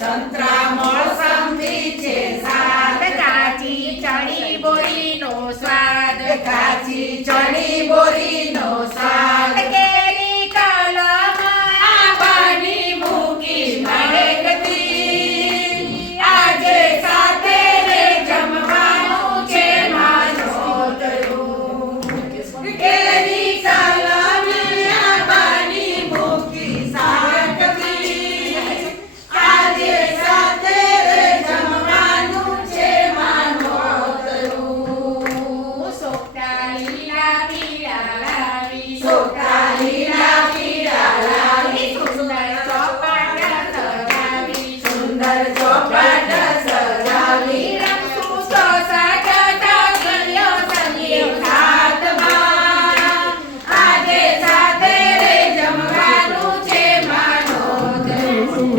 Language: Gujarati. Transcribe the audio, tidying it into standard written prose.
સંતરા મોસંબી છે સાત, કાચી ચણી બોરીનો સ્વાદ, કાચી ચણી બોરીનો સ્વાદ, કેરી કલમ આંબાની મૂકી મહેકતી, આજે સાથે રે જમવાનું છે માનોતરું. કેરી કલમ આંબાની મૂકી સાકતી, આજે સાથે રે જમવાનું છે માનોતરું. સોકટા લીલા પીળા લાવી, સોકટા લીલા પીળા લાવી, સુંદર ચોપાટ સજાવી, સુંદર ચોપાટ સજાવી, રમશું તો સાટ ઢગલીઓ સંગીઓ હાથમાં, આજે સાથે રે જમવાનું છે માનોતરું.